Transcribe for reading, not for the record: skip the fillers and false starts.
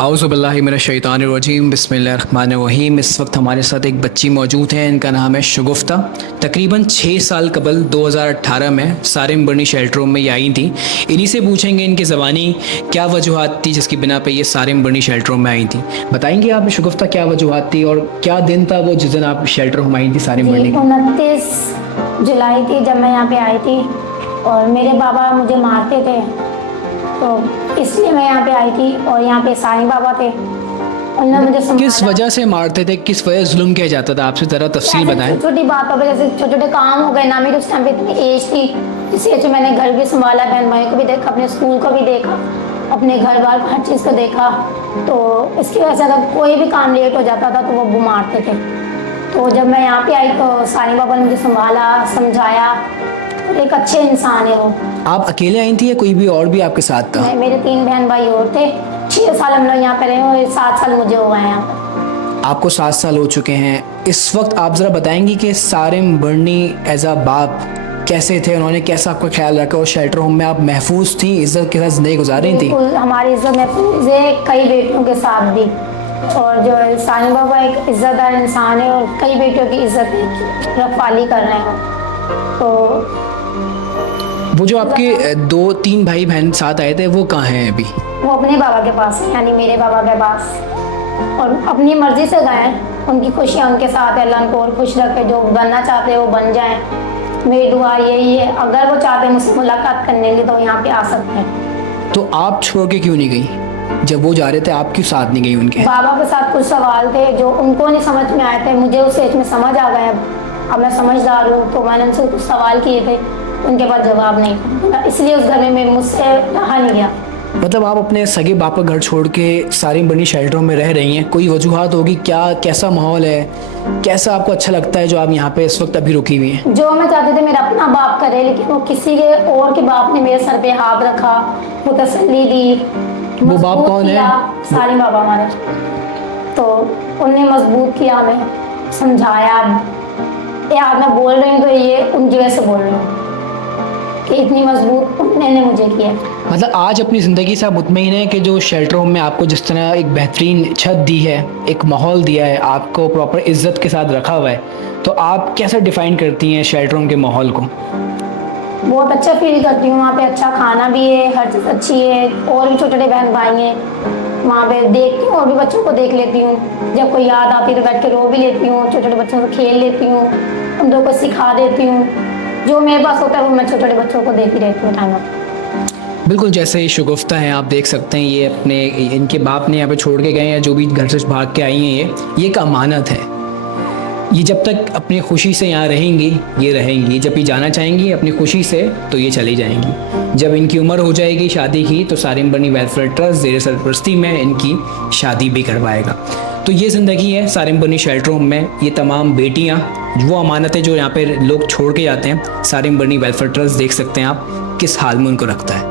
औज़ुबिल्लाहिमिनश्शैतानिर्रजीम बिस्मिल्लाहिर्रहमानिर्रहीम। इस वक्त हमारे साथ एक बच्ची मौजूद है, इनका नाम है शगुफ्ता। तकरीबन 6 साल कबल 2018 में सारिम बर्नी शेल्टर होम में ये आई थी। इन्हीं से पूछेंगे इनकी ज़बानी क्या वजूहात थी जिसकी बिना पे ये सारिम बर्नी शेल्टर होम में आई थी। बताएंगे आप शगुफ्ता क्या वजूहात थी और क्या दिन था वो जिस दिन आप शेल्टर होम आई थी सारिम बर्नी? 29 जुलाई थी जब मैं यहाँ पे आई थी और मेरे बाबा मुझे मारते थे, तो इसलिए मैं यहाँ पे आई थी। और यहाँ पे साईं बाबा थे, उन्होंने मुझे किस वजह से मारते थे, किस वजह जुल्म किया जाता था, आपसे ज़रा तफसील बताएं। छोटी बातों पे जैसे छोटे छोटे काम हो गए ना, मेरी उस टाइम पे इतनी एज थी, इस एज में मैंने घर भी संभाला, बहन भाई को भी देखा, अपने स्कूल को भी देखा, अपने घर बार हर चीज़ को देखा। तो इसकी वजह से अगर कोई भी काम लेट हो जाता था तो वो मारते थे। तो जब मैं यहाँ पे आई तो साईं बाबा ने मुझे संभाला, समझाया। एक अच्छे इंसान है वो। आप अकेले आई थी या कोई भी और भी आपके साथ था? मेरे 3 बहन भाई और थे। 6 साल हम लोग यहाँ पे रहे और 7 साल मुझे हो गए हैं यहाँ पे। आपको 7 साल हो चुके हैं। इस वक्त आप ज़रा बताएंगी कि सारिम बर्नी एज अ बाप कैसे थे, उन्होंने कैसा आपका ख्याल रखा और शेल्टर होम में आप महफूज थी, इज्जत के साथ ज़िंदगी गुजार रही थी? हमारी इज्जत महफूज है कई बेटियों के साथ भी। और जो साईं बाबा एक इज्जतदार इंसान है और कई बेटियों की इज्जत रखवाली कर रहे हैं। तो वो जो आपके 2-3 भाई बहन साथ आए थे वो कहाँ हैं अभी? वो अपने बाबा के पास है, यानी मेरे बाबा के पास, और अपनी मर्जी से गए हैं। उनकी खुशियाँ उनके साथ है, अल्लाह उनको और खुश रखे, जो बनना चाहते हैं वो बन जाएं। मेरी दुआ यही है, अगर वो चाहते हैं मुझसे मुलाकात करने के लिए तो यहाँ पे आ सकते हैं। तो आप छोड़ के क्यों नहीं गई? जब वो जा रहे थे आप क्यों साथ नहीं गई उनके? बाबा के साथ कुछ सवाल थे जो उनको नहीं समझ में आए थे, मुझे उस एज में समझ आ गए। अब मैं समझदार हूँ तो मैंने उनसे कुछ सवाल किए थे, उनके पास जवाब नहीं, इसलिए उस घर में मुझसे रहा नहीं गया। मतलब आप अपने सगे बाप का घर छोड़ के सारिम बर्नी शेल्टरों में रह रही हैं, कोई वजूहात होगी क्या? कैसा माहौल है, कैसा आपको अच्छा लगता है जो आप यहाँ पे इस वक्त अभी रुकी हुई हैं? जो मैं चाहती थी मेरा अपना बाप करे, लेकिन वो किसी के और के बाप ने मेरे सर पे हाथ रखा, वो तसल्ली दी। वो बाप कौन है? साईं बाबा हमारे। तो उन्हें मजबूत किया, हमें समझाया। यार मैं बोल रही हूँ तो ये उनकी वजह से बोल रही हूँ कि इतनी मजबूत उन्होंने मुझे किया। मतलब आज अपनी ज़िंदगी से आप मुतमईन हैं कि जो शेल्टर होम में आपको जिस तरह एक बेहतरीन छत दी है, एक माहौल दिया है, आपको प्रॉपर इज्जत के साथ रखा हुआ है, तो आप कैसे डिफ़ाइन करती हैं शेल्टर होम के माहौल को? बहुत अच्छा फील करती हूँ। वहाँ पे अच्छा खाना भी है, हर चीज़ अच्छी है, और भी छोटे छोटे बहन भाई हैं वहाँ पे, देखती हूँ और भी बच्चों को देख लेती हूँ। जब कोई याद आती है तो बैठ के रो भी लेती हूँ, छोटे छोटे बच्चों से खेल लेती हूँ, उन लोगों को सिखा देती हूँ। जो मेरे पास होता है वो मैं छोटे छोटे बच्चों को देती रहती हूँ टाइम पर। बिल्कुल जैसे शगुफ्ता हैं, आप देख सकते हैं ये अपने इनके बाप ने यहाँ पे छोड़ के गए हैं, जो भी घर से भाग के आई हैं ये एक अमानत है। ये जब तक अपनी खुशी से यहाँ रहेंगी ये रहेंगी, जब ये जाना चाहेंगी अपनी खुशी से तो ये चली जाएंगी। जब इनकी उम्र हो जाएगी शादी की तो सारिम बर्नी वेलफेयर ट्रस्ट ज़ेर सरपरस्ती में इनकी शादी भी करवाएगा। तो ये ज़िंदगी है सारिम बर्नी शेल्टर होम में। ये तमाम बेटियाँ वो अमानतें जो यहाँ पे लोग छोड़ के जाते हैं, सारिम बर्नी वेलफेयर ट्रस्ट देख सकते हैं आप किस हाल में उनको रखता है।